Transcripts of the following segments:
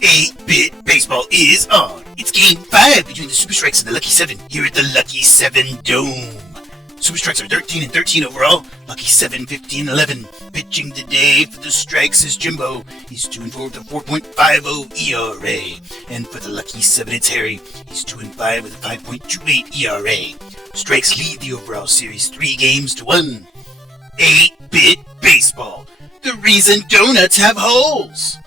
8-bit baseball is on. It's game 5 between the Super Strikes and the Lucky 7 here at the Lucky 7 Dome. Super Strikes are 13-13 overall. Lucky 7, 15-11. Pitching today for the Strikes is Jimbo. He's 2-4 with a 4.50 ERA. And for the Lucky 7, it's Harry. He's 2-5 with a 5.28 ERA. Strikes lead the overall series 3-1. 8-bit baseball. The reason donuts have holes.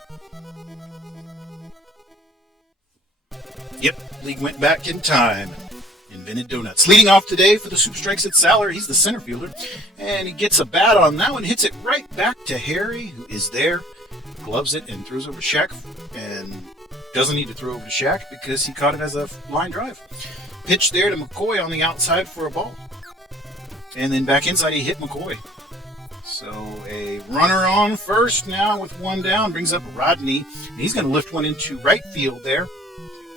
Yep, league went back in time and invented donuts. Leading off today for the Super Strikes, it's Saller. He's the center fielder, and he gets a bat on that one, hits it right back to Harry, who is there, gloves it, and throws over to Shaq, and doesn't need to throw over to Shaq because he caught it as a line drive. Pitch there to McCoy on the outside for a ball, and then back inside he hit McCoy. So a runner on first now with one down brings up Rodney, and he's going to lift one into right field there.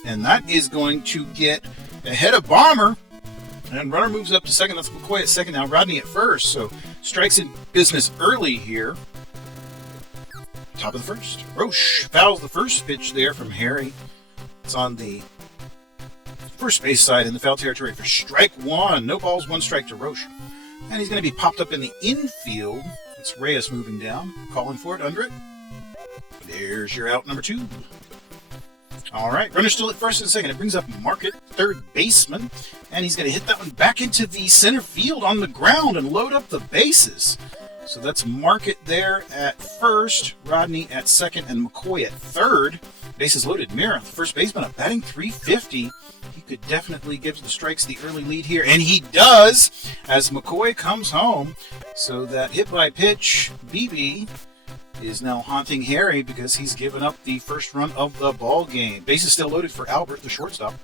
And that is going to get ahead of Bomber. And runner moves up to second. That's McCoy at second now. Rodney at first. So strikes in business early here. Top of the first. Roche fouls the first pitch there from Harry. It's on the first base side in the foul territory for strike one. No balls, one strike to Roche. And he's going to be popped up in the infield. It's Reyes moving down. Calling for it, under it. There's your out number 2. All right, runner still at first and second. It brings up Market, third baseman, and he's going to hit that one back into the center field on the ground and load up the bases. So that's Market there at first, Rodney at second, and McCoy at third. Bases loaded. Mira, the first baseman, up batting .350. He could definitely give the Strikes the early lead here, and he does as McCoy comes home. So that hit by pitch, BB, is now haunting Harry because he's given up the first run of the ball game. Bases still loaded for Albert, the shortstop.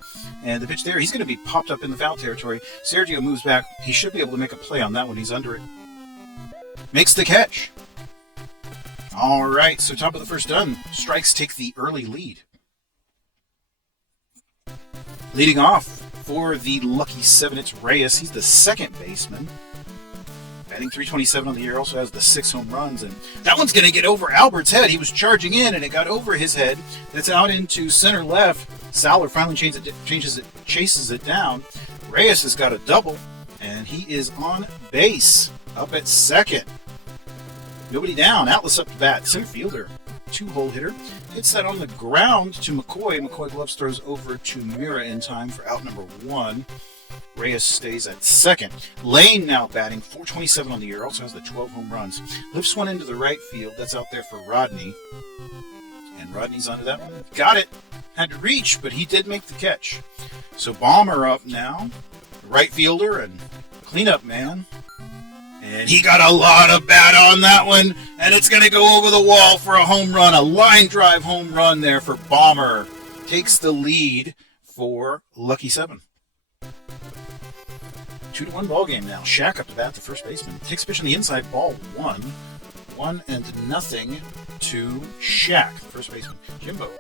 And the pitch there, he's going to be popped up in the foul territory. Sergio moves back. He should be able to make a play on that one. He's under it. Makes the catch. All right, so top of the first done. Strikes take the early lead. Leading off for the Lucky 7, it's Reyes. He's the second baseman. Batting .327 on the year, also has the 6 home runs, and that one's going to get over Albert's head. He was charging in, and it got over his head. That's out into center left. Saller finally chases it down. Reyes has got a double, and he is on base, up at second. Nobody down. Atlas up to bat. Center fielder, 2-hole hitter. Hits that on the ground to McCoy. McCoy gloves throws over to Mira in time for out number 1. Reyes stays at second. Lane now batting, .427 on the year, also has the 12 home runs. Lifts one into the right field. That's out there for Rodney. And Rodney's onto that one. Got it. Had to reach, but he did make the catch. So Bomber up now. Right fielder and cleanup man. And he got a lot of bat on that one. And it's going to go over the wall for a home run. A line drive home run there for Bomber. Takes the lead for Lucky 7. 2-1 ball game now. Shaq up to bat, the first baseman. Takes a pitch on the inside, ball 1. 1-0 to Shaq, the first baseman. Jimbo.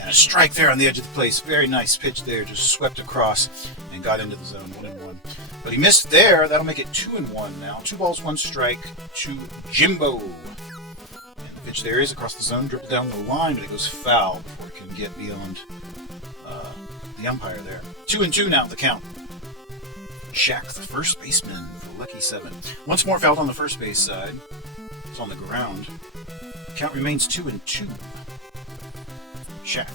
And a strike there on the edge of the plate. Very nice pitch there. Just swept across and got into the zone. 1-1. But he missed there. That'll make it 2-1 now. 2 balls, 1 strike to Jimbo. And the pitch there is across the zone. Dribble down the line, but it goes foul before it can get beyond the umpire there. 2-2 now, the count. Shaq, the first baseman for Lucky 7. Once more fouled on the first base side. It's on the ground. Count remains 2-2. Shaq.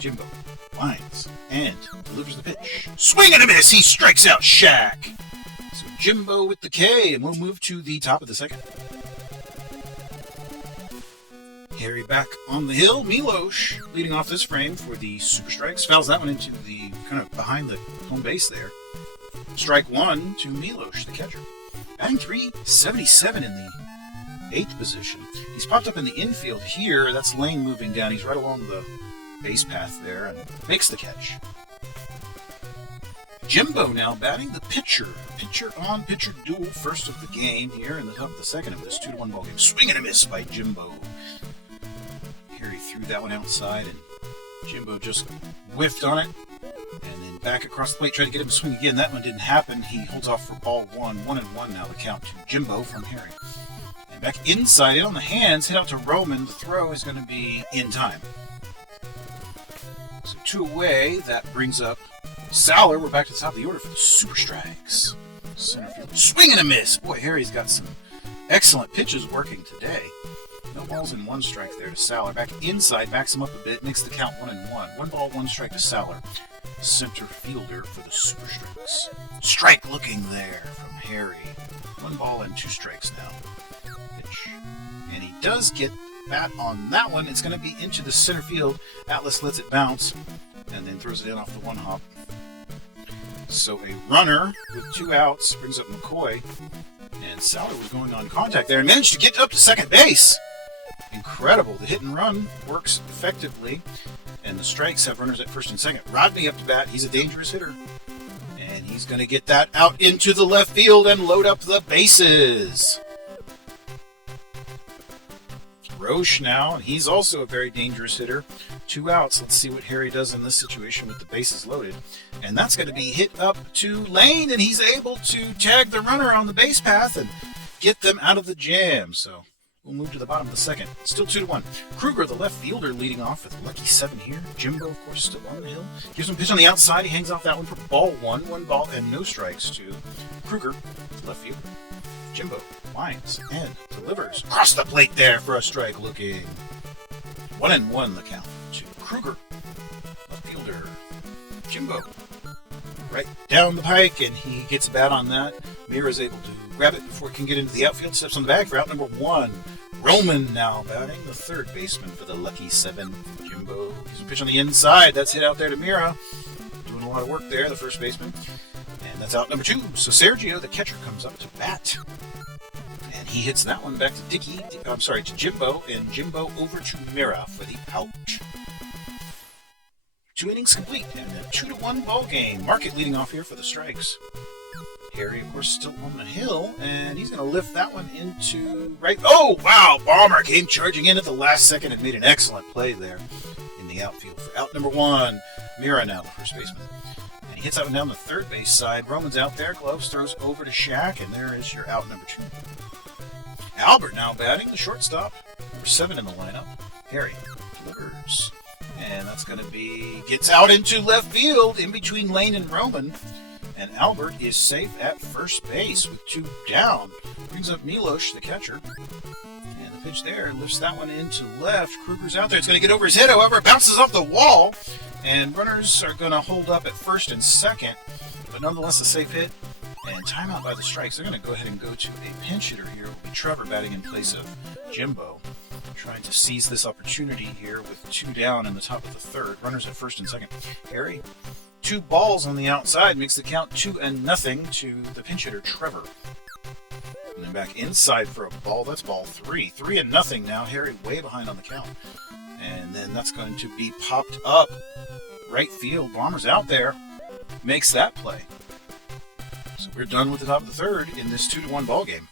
Jimbo finds and delivers the pitch. Swing and a miss! He strikes out Shaq. So Jimbo with the K, and we'll move to the top of the second. Harry back on the hill. Milos leading off this frame for the Super Strikes. Fouls that one into the kind of behind the home base there. Strike 1 to Milos, the catcher. Batting .377 in the 8th position. He's popped up in the infield here. That's Lane moving down. He's right along the base path there and makes the catch. Jimbo now batting the pitcher. Pitcher on pitcher duel, first of the game here in the top of the second of this 2-1 ball game. Swing and a miss by Jimbo. Harry threw that one outside and Jimbo just whiffed on it. And then back across the plate, tried to get him to swing again. That one didn't happen. He holds off for ball 1. 1-1 now, the count to Jimbo from Harry. Back inside, in on the hands, hit out to Roman. The throw is going to be in time. So 2 away. That brings up Saller. We're back to the top of the order for the Super Strikes. Center field. Swing and a miss. Boy, Harry's got some excellent pitches working today. No balls and 1 strike there to Saller. Back inside, backs him up a bit, makes the count 1-1. 1 ball, 1 strike to Saller. Center fielder for the Super Strikes. Strike looking there from Harry. 1 ball and 2 strikes now. Pitch. And he does get bat on that one. It's going to be into the center field. Atlas lets it bounce and then throws it in off the 1-hop. So a runner with 2 outs brings up McCoy. And Saller was going on contact there and managed to get up to second base. Incredible. The hit and run works effectively. And the Strikes have runners at first and second. Rodney up to bat. He's a dangerous hitter. And he's going to get that out into the left field and load up the bases. Roche now, and he's also a very dangerous hitter. 2 outs. Let's see what Harry does in this situation with the bases loaded. And that's going to be hit up to Lane, and he's able to tag the runner on the base path and get them out of the jam. So we'll move to the bottom of the second. Still 2-1. Kruger, the left fielder, leading off with a lucky 7 here. Jimbo, of course, still on the hill. Gives him a pitch on the outside. He hangs off that one for ball 1. 1 ball and no strikes to Kruger, left fielder. Jimbo winds and delivers across the plate there for a strike looking. 1-1 the count to Kruger, left fielder. Jimbo right down the pike, and he gets a bat on that. Mira's able to grab it before it can get into the outfield. Steps on the bag for out number 1. Roman now batting, the third baseman for the lucky 7. Jimbo gives a pitch on the inside. That's hit out there to Mira. Doing a lot of work there, the first baseman. And that's out number 2. So Sergio, the catcher, comes up to bat. And he hits that one back to to Jimbo, and Jimbo over to Mira for the out. 2 innings complete, and a 2-1 ball game. Market leading off here for the Strikes. Harry, of course, still on the hill, and he's going to lift that one into right. Oh, wow! Balmer came charging in at the last second and made an excellent play there in the outfield for out number 1. Mira now, the first baseman. And he hits that one down the third base side. Roman's out there. Gloves throws over to Shaq, and there is your out number 2. Albert now batting, the shortstop. Number 7 in the lineup. Harry delivers. And that's going to be, gets out into left field in between Lane and Roman. And Albert is safe at first base with 2 down. Brings up Milos, the catcher. And the pitch there lifts that one into left. Kruger's out there. It's going to get over his head, however. It bounces off the wall. And runners are going to hold up at first and second. But nonetheless, a safe hit. And timeout by the Strikes. They're going to go ahead and go to a pinch hitter here. It will be Trevor batting in place of Jimbo. Trying to seize this opportunity here with 2 down in the top of the third. Runners at first and second. Harry, 2 balls on the outside, makes the count 2-0 to the pinch hitter, Trevor. And then back inside for a ball. That's ball 3. 3-0 now. Harry way behind on the count. And then that's going to be popped up. Right field. Bomber's out there. Makes that play. So we're done with the top of the third in this 2-1 ball game.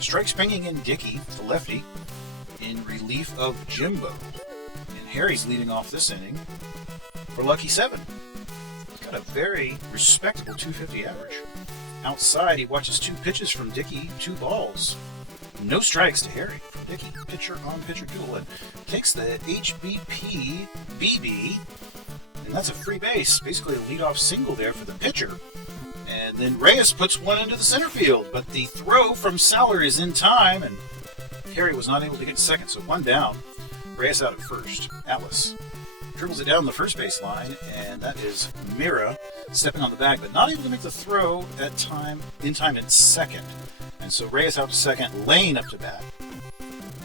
Strikes bringing in Dickey, the lefty, in relief of Jimbo. And Harry's leading off this inning for lucky 7. He's got a very respectable 250 average. Outside, he watches 2 pitches from Dickey, 2 balls. No strikes to Harry from Dickey. Pitcher on pitcher duel, and takes the HBP BB, and that's a free base. Basically a leadoff single there for the pitcher. And then Reyes puts one into the center field, but the throw from Saller is in time, and Harry was not able to get second, so 1 down. Reyes out at first. Atlas dribbles it down the first base line, and that is Mira stepping on the bag, but not able to make the throw in time at second. And so Reyes out to second, Lane up to bat.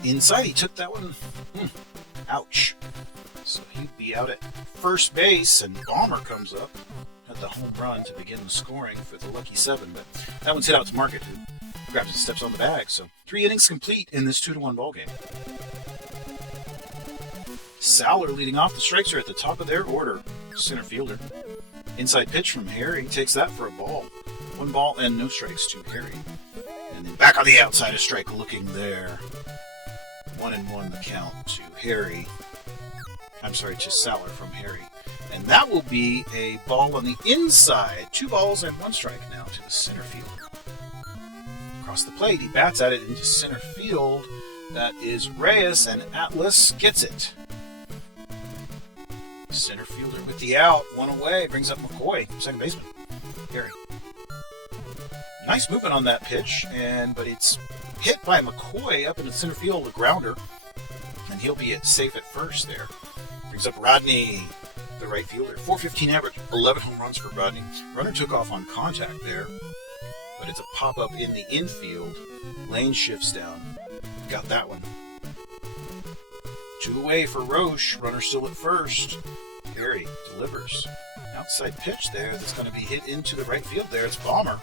Inside, he took that one. Ouch. So he'd be out at first base, and Balmer comes up. Had the home run to begin the scoring for the lucky 7, but that one's hit out to Market, who grabs and steps on the bag. So 3 innings complete in this 2-1 ball game. Saller leading off. The Strikes are at the top of their order. Center fielder. Inside pitch from Harry. Takes that for a ball. 1 ball and no strikes to Harry. And then back on the outside, a strike looking there. 1-1 the count to Harry. I'm sorry, to Saller from Harry. And that will be a ball on the inside. 2 balls and 1 strike now to the center fielder. Across the plate, he bats at it into center field. That is Reyes, and Atlas gets it. Center fielder with the out, 1 away, brings up McCoy, second baseman. Harry. Nice movement on that pitch, but it's hit by McCoy up into center field, a grounder, and he'll be safe at first there. Brings up Rodney, the right fielder. .415 average, 11 home runs for Rodney. Runner took off on contact there, but it's a pop-up in the infield. Lane shifts down. Got that one. 2 away for Roche. Runner still at first. Harry delivers. Outside pitch there that's going to be hit into the right field there. It's Balmer.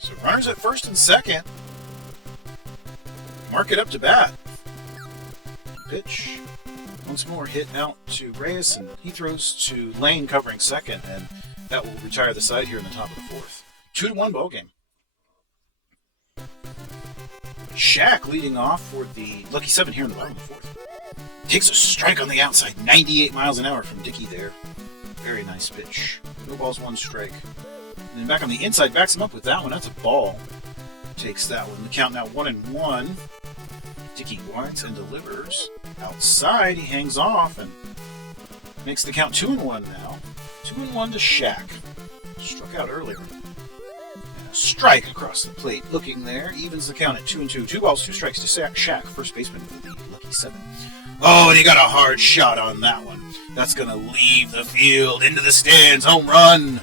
So runners at first and second. Mark it up to bat. Pitch. Once more hit out to Reyes, and he throws to Lane covering second, and that will retire the side here in the top of the 4th. 2-1 ball game. Shaq leading off for the Lucky 7 here in the bottom of the 4th. Takes a strike on the outside, 98 miles an hour from Dickey there. Very nice pitch. No balls, 1 strike. And then back on the inside, backs him up with that one. That's a ball. Takes that one. The count now 1-1. Dickey winds and delivers. Outside, he hangs off and makes the count 2-1 now. 2-1 to Shaq. Struck out earlier. And a strike across the plate. Looking there, evens the count at 2-2. 2 balls, 2 strikes to Shaq, first baseman for the Lucky 7. Oh, and he got a hard shot on that one. That's going to leave the field into the stands. Home run.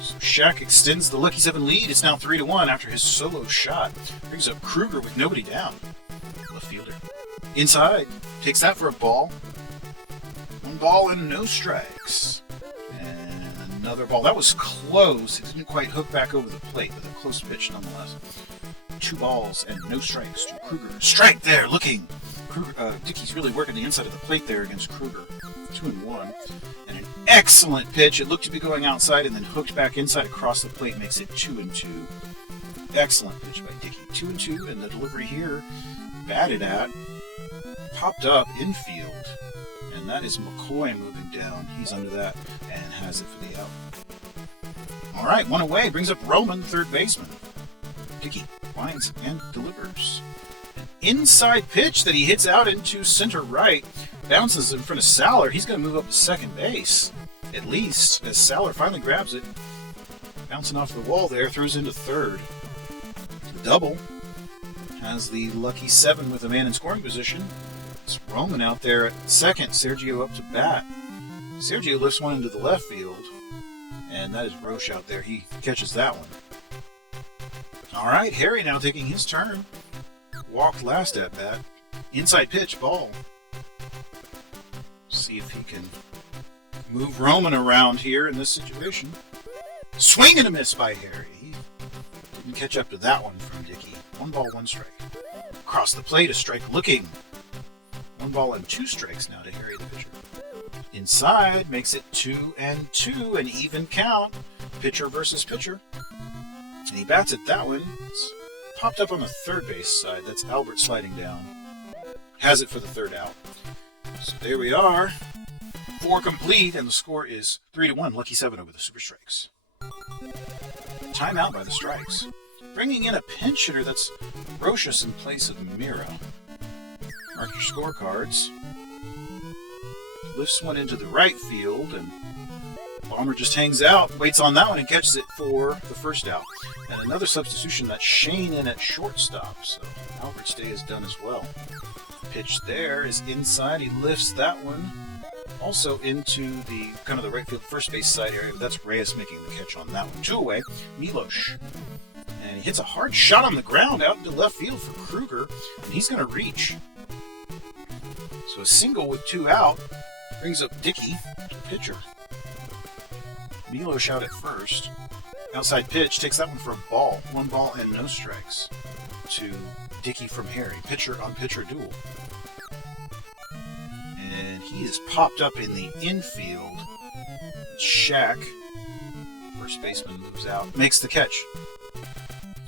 So Shaq extends the Lucky 7 lead. It's now 3-1 after his solo shot. Brings up Kruger with nobody down. Left fielder. Inside. Takes that for a ball. 1 ball and no strikes. And another ball. That was close. It didn't quite hook back over the plate, but a close pitch nonetheless. 2 balls and no strikes to Kruger. Strike there, looking. Dickey's really working the inside of the plate there against Kruger. 2-1. And an excellent pitch. It looked to be going outside and then hooked back inside across the plate. Makes it 2-2. Excellent pitch by Dickey. 2-2, and the delivery here, batted at, popped up infield. And that is McCoy moving down. He's under that and has it for the out. All right, 1 away. Brings up Roman, third baseman. Dickey winds and delivers. An inside pitch that he hits out into center right. Bounces in front of Saller. He's going to move up to second base, at least, as Saller finally grabs it. Bouncing off the wall there, throws into third. The double has the Lucky 7 with a man in scoring position. It's Roman out there at second. Sergio up to bat. Sergio lifts one into the left field, and that is Roche out there. He catches that one. All right, Harry now taking his turn. Walked last at bat. Inside pitch, ball. See if he can move Roman around here in this situation. Swing and a miss by Harry. He didn't catch up to that one from Dickey. 1 ball, 1 strike. Across the plate, a strike looking. 1 ball and 2 strikes now to Harry the pitcher. Inside makes it 2-2, an even count. Pitcher versus pitcher. And he bats at that one. It's popped up on the third base side. That's Albert sliding down. Has it for the third out. So there we are. 4 complete, and the score is 3-1. Lucky 7 over the Super Strikes. Timeout by the Strikes. Bringing in a pinch hitter, that's Rochus in place of Mira. Mark your scorecards. Lifts one into the right field, and Balmer just hangs out, waits on that one, and catches it for the first out. And another substitution, that's Shane in at shortstop, so Albert's day is done as well. Pitch there is inside. He lifts that one also into the kind of the right field first base side area. But that's Reyes making the catch on that one. 2 away, Milosh. And he hits a hard shot on the ground out into left field for Kruger, and he's going to reach. So a single with 2 out brings up Dickey, pitcher. Milosh out at first. Outside pitch, takes that one for a ball. 1 ball and no strikes to Dickey from Harry. Pitcher on pitcher duel. And he is popped up in the infield. Shaq, first baseman, moves out, makes the catch.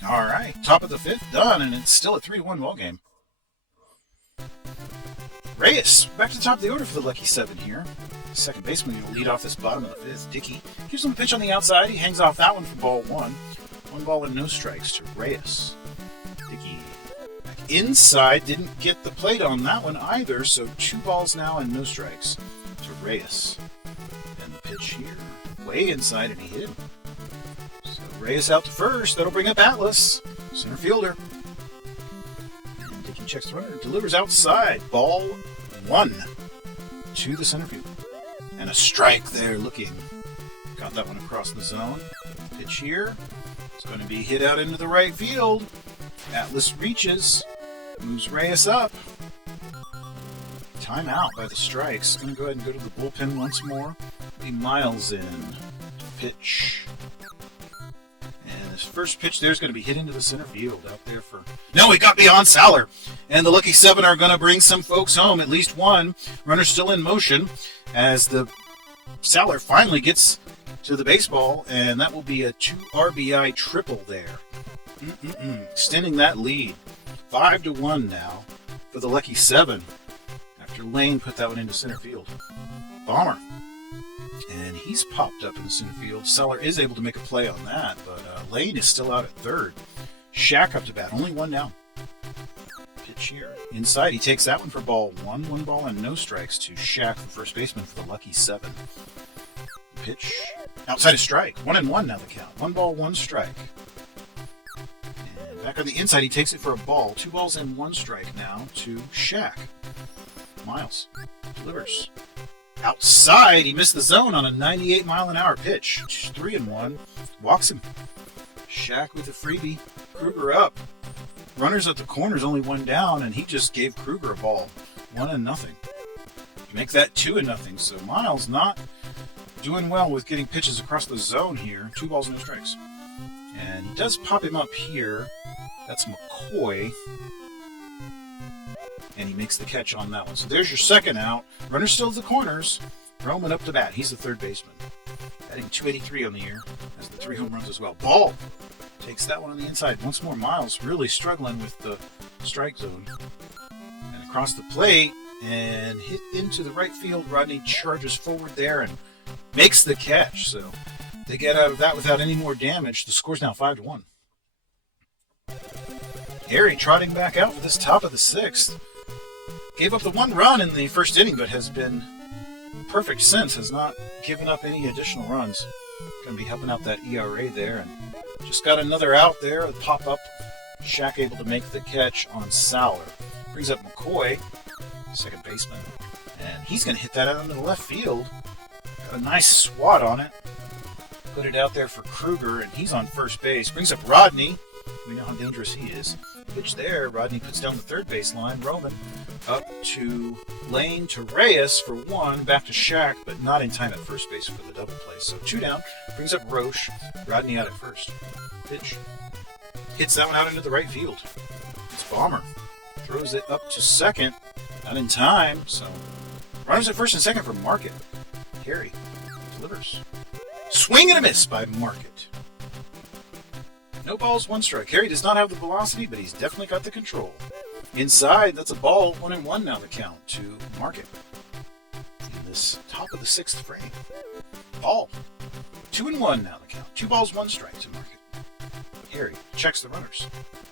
All right, top of the 5th done, and it's still a 3-1 ball game. Reyes, back to the top of the order for the lucky 7 here. The second baseman will lead off this bottom of the 5th. Dickey gives him a pitch on the outside. He hangs off that one for ball 1. 1 ball and no strikes to Reyes. Dickey back inside, didn't get the plate on that one either, so 2 balls now and no strikes to Reyes. And the pitch here, way inside, and he hit him. So Reyes out to first. That'll bring up Atlas, center fielder. And Dickey checks the runner, delivers outside. Ball 1 to the center field. And a strike there looking. Got that one across the zone. Pitch here. It's going to be hit out into the right field. Atlas reaches. Moves Reyes up. Timeout by the strikes. Going to go ahead and go to the bullpen once more. Be Miles in. Pitch. And this first pitch there is going to be hit into the center field out there for... No, it got beyond Saller. And the lucky 7 are going to bring some folks home. At least one. Runner still in motion as the Saller finally gets to the baseball. And that will be a 2 RBI triple there. Extending that lead. 5-1 now for the lucky 7. After Lane put that one into center field. Bomber. And he's popped up in the center field. Saller is able to make a play on that, but Lane is still out at third. Shaq up to bat, only 1 down. Pitch here. Inside, he takes that one for ball 1. 1 ball and no strikes to Shaq, the first baseman for the lucky 7. Pitch. Outside a strike. 1-1 now the count. 1 ball, 1 strike. And back on the inside, he takes it for a ball. 2 balls and 1 strike now to Shaq. Miles delivers. Outside, he missed the zone on a 98-mile-an-hour pitch. 3-1. Walks him. Shaq with a freebie. Kruger up. Runners at the corners, only 1 down, and he just gave Kruger a ball. 1-0. Make that 2-0. So Miles not doing well with getting pitches across the zone here. 2 balls, no strikes. And he does pop him up here. That's McCoy. And he makes the catch on that one. So there's your second out. Runner still at the corners. Roman up to bat. He's the third baseman. Batting .283 on the year. Has the 3 home runs as well. Ball takes that one on the inside. Once more, Miles really struggling with the strike zone. And across the plate and hit into the right field. Rodney charges forward there and makes the catch. So they get out of that without any more damage. The score's now 5-1. Harry trotting back out for this top of the 6th. Gave up the 1 run in the first inning, but has been perfect since. Has not given up any additional runs. Going to be helping out that ERA there. And just got another out there. A pop-up. Shaq able to make the catch on Saller. Brings up McCoy, second baseman. And he's going to hit that out into the left field. Got a nice swat on it. Put it out there for Kruger, and he's on first base. Brings up Rodney. We know how dangerous he is. Pitch there. Rodney puts down the third baseline. Roman up to Lane to Reyes for 1. Back to Shaq, but not in time at first base for the double play. So 2 down. Brings up Roche. Rodney out at first. Pitch. Hits that one out into the right field. It's Bomber. Throws it up to second. Not in time. So runners at first and second for Market. Harry delivers. Swing and a miss by Market. No balls, 1 strike. Harry does not have the velocity, but he's definitely got the control. Inside, that's a ball. 1-1 now the count to Market. In this top of the 6th frame. Ball. 2-1 now the count. 2 balls, 1 strike to Market. Harry checks the runners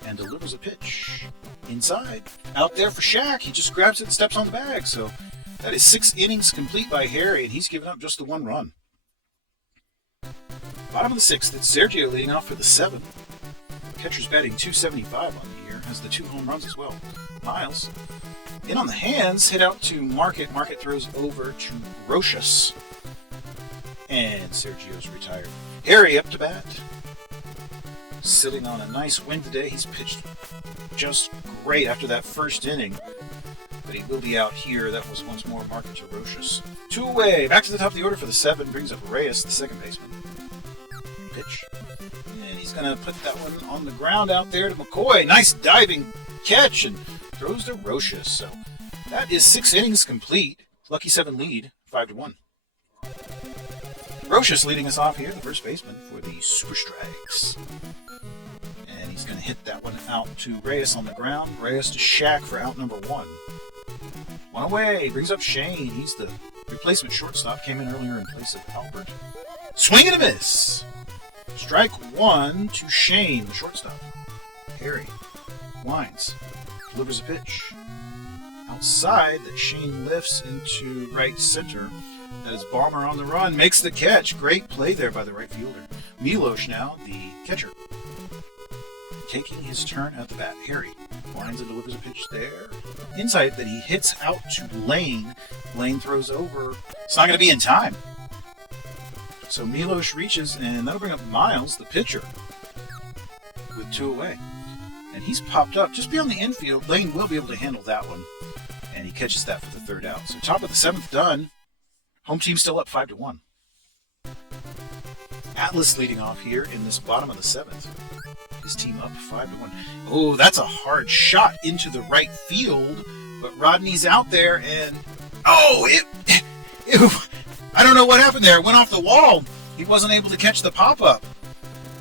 and delivers a pitch. Inside. Out there for Shaq. He just grabs it and steps on the bag. So that is 6 innings complete by Harry, and he's given up just the 1 run. Bottom of the 6th, it's Sergio leading off for the 7. Catcher's batting .275 on the year, has the 2 home runs as well. Miles, in on the hands, hit out to Market. Market throws over to Rochus. And Sergio's retired. Harry up to bat. Sitting on a nice win today. He's pitched just great after that first inning. But he will be out here. That was once more Market to Rochus. 2 away. Back to the top of the order for the 7. Brings up Reyes, the second baseman. Pitch. And he's going to put that one on the ground out there to McCoy. Nice diving catch and throws to Rochus. So that is 6 innings complete. Lucky 7 lead, 5-1. Rochus leading us off here, the first baseman for the Super Strikes. And he's going to hit that one out to Reyes on the ground. Reyes to Shaq for out number 1. One away. Brings up Shane. He's the replacement shortstop. Came in earlier in place of Albert. Swing and a miss. Strike one to Shane, the shortstop. Harry winds. Delivers a pitch. Outside that Shane lifts into right center. That is Balmer on the run. Makes the catch. Great play there by the right fielder. Milos now, the catcher. Taking his turn at the bat. Harry winds and delivers a pitch there. Inside that he hits out to Lane. Lane throws over. It's not going to be in time. So Milos reaches, and that'll bring up Miles, the pitcher, with two away. And he's popped up just beyond the infield. Lane will be able to handle that one. And he catches that for the third out. So top of the seventh done. Home team still up 5-1. Atlas leading off here in this bottom of the seventh. His team up 5-1. Oh, that's a hard shot into the right field. But Rodney's out there, and I don't know what happened there. It went off the wall. He wasn't able to catch the pop-up.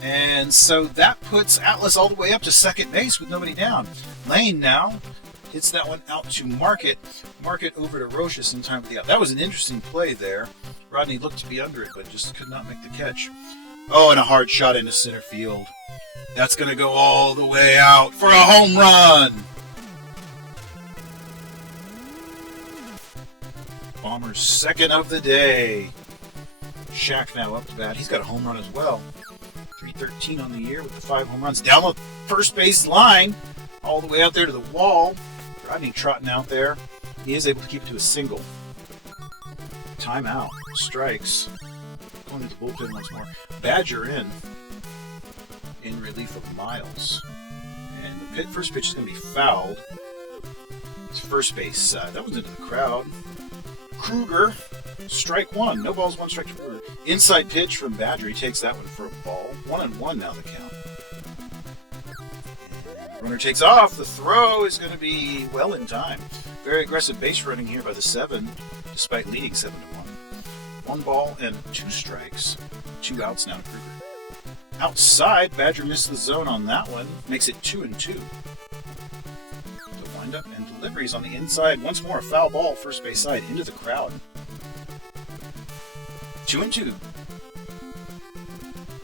And so that puts Atlas all the way up to second base with nobody down. Lane now hits that one out to Market. Market over to Rochus in time for the out. That was an interesting play there. Rodney looked to be under it, but just could not make the catch. Oh, and a hard shot into center field. That's going to go all the way out for a home run. Balmer's second of the day. Shaq now up to bat. He's got a home run as well. 313 on the year with the 5 home runs. Down the first base line, all the way out there to the wall. Rodney trotting out there. He is able to keep it to a single. Timeout. Strikes. Going to the bullpen once more. Badger in relief of Miles. And the first pitch is going to be fouled. It's first base. That one's into the crowd. Kruger, strike one. No balls, one strike to Kruger. Inside pitch from Badger. He takes that one for a ball. 1-1 now the count. And runner takes off. The throw is going to be well in time. Very aggressive base running here by the 7, despite leading 7-1. 1 ball and 2 strikes. 2 outs now to Kruger. Outside, Badger missed the zone on that one. Makes it 2-2. The windup and deliveries on the inside. Once more, a foul ball, first base side, into the crowd. 2-2.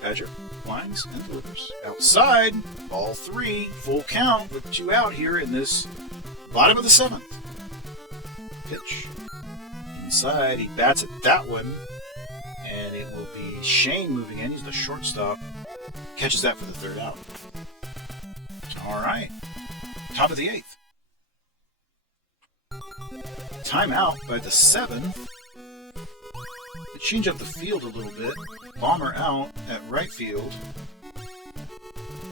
Badger winds and delivers. Outside, ball 3, full count with 2 out here in this bottom of the 7th. Pitch. Inside, he bats at that one, and it will be Shane moving in. He's the shortstop. Catches that for the third out. All right. Top of the 8th. Timeout by the 7. They change up the field a little bit. Balmer out at right field.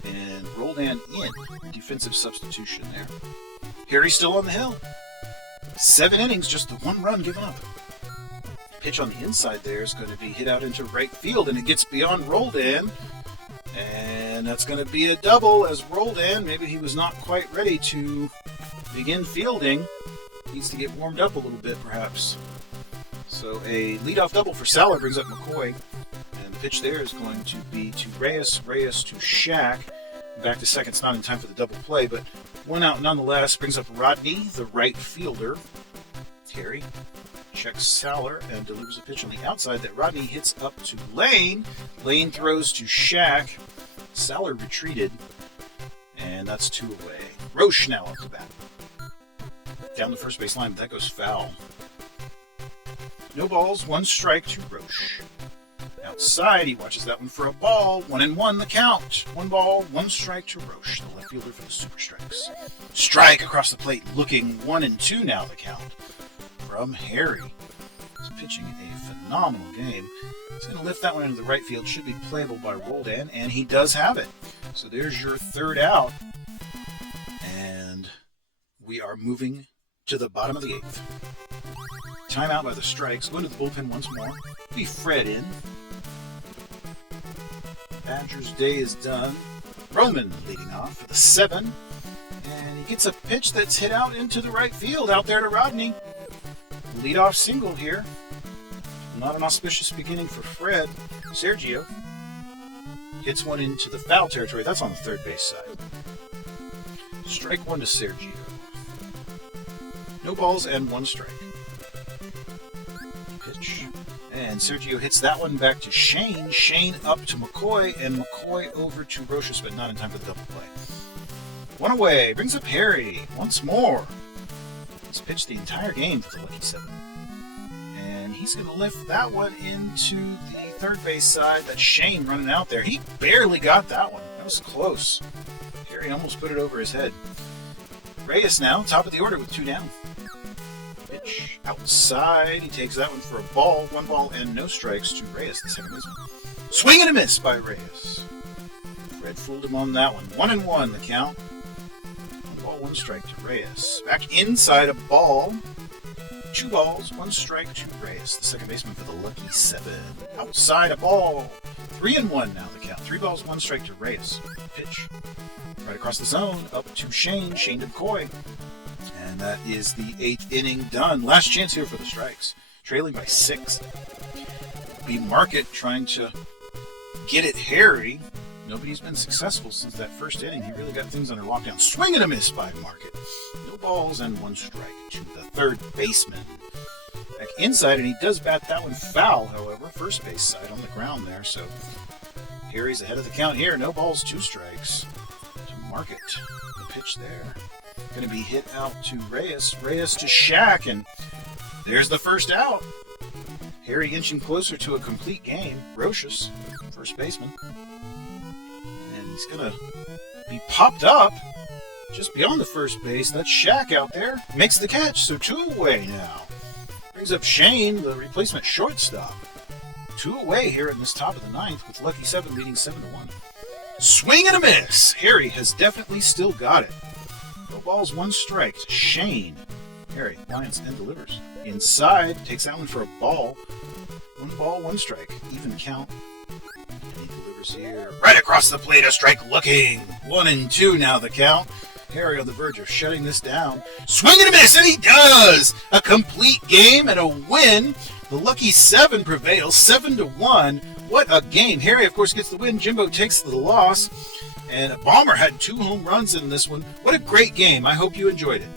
And Roldan in. Defensive substitution there. Harry's still on the hill. 7 innings, just the 1 run given up. Pitch on the inside there is going to be hit out into right field, and it gets beyond Roldan. And that's going to be a double as Roldan, maybe he was not quite ready to begin fielding. Needs to get warmed up a little bit, perhaps. So a leadoff double for Saller brings up McCoy. And the pitch there is going to be to Reyes. Reyes to Shaq. Back to second. It's not in time for the double play, but 1 out nonetheless. Brings up Rodney, the right fielder. Terry checks Saller and delivers a pitch on the outside that Rodney hits up to Lane. Lane throws to Shaq. Saller retreated, and that's 2 away. Roche now up to bat. Down the first base line, but that goes foul. No balls, 1 strike to Roche. Outside, he watches that one for a ball. 1-1 the count. 1 ball, 1 strike to Roche, the left fielder for the Super Strikes. Strike across the plate, looking 1-2 now the count. From Harry. He's pitching a phenomenal game. He's going to lift that one into the right field. Should be playable by Roldan, and he does have it. So there's your third out. And we are moving to the bottom of the 8th. Timeout by the Strikes. Going to the bullpen once more. Be Fred in. Badger's day is done. Roman leading off for the 7. And he gets a pitch that's hit out into the right field out there to Rodney. Leadoff single here. Not an auspicious beginning for Fred. Sergio hits one into the foul territory. That's on the third base side. Strike 1 to Sergio. No balls and 1 strike. Pitch. And Sergio hits that one back to Shane. Shane up to McCoy, and McCoy over to Rochus, but not in time for the double play. 1 away. Brings up Harry once more. He's pitched the entire game to the lucky 7. And he's going to lift that one into the third base side. That's Shane running out there. He barely got that one. That was close. Harry almost put it over his head. Reyes now, top of the order with 2 down. Pitch outside. He takes that one for a ball. 1 ball and no strikes to Reyes, the second baseman. Swing and a miss by Reyes. Fred fooled him on that one. 1-1 the count. 1 ball, 1 strike to Reyes. Back inside a ball. 2 balls, 1 strike to Reyes, the second baseman for the lucky 7. Outside a ball. 3-1 now the count. 3 balls, 1 strike to Reyes. Pitch. Right across the zone, up to Shane. Shane to McCoy. And that is the 8th inning done. Last chance here for the strikes. Trailing by 6. Be Market trying to get at Harry. Nobody's been successful since that first inning. He really got things under lockdown. Swing and a miss by Market. No balls and 1 strike to the third baseman. Back inside, and he does bat that one foul, however. First base side on the ground there. So Harry's ahead of the count here. No balls, 2 strikes to Market. The pitch there. Going to be hit out to Reyes. Reyes to Shaq, and there's the first out. Harry inching closer to a complete game. Rochus, first baseman. And he's going to be popped up just beyond the first base. That's Shaq out there. Makes the catch, so 2 away now. Brings up Shane, the replacement shortstop. 2 away here in this top of the 9th with lucky 7 leading 7-1. Swing and a miss. Harry has definitely still got it. No balls, 1 strike to Shane. Harry lines and delivers. Inside, takes that one for a ball. 1 ball, 1 strike. Even count. And he delivers here. Right across the plate, a strike looking. 1-2 now the count. Harry on the verge of shutting this down. Swing and a miss, and he does! A complete game and a win. The lucky 7 prevails, 7-1. What a game. Harry, of course, gets the win. Jimbo takes the loss. And Balmer had 2 home runs in this one. What a great game. I hope you enjoyed it.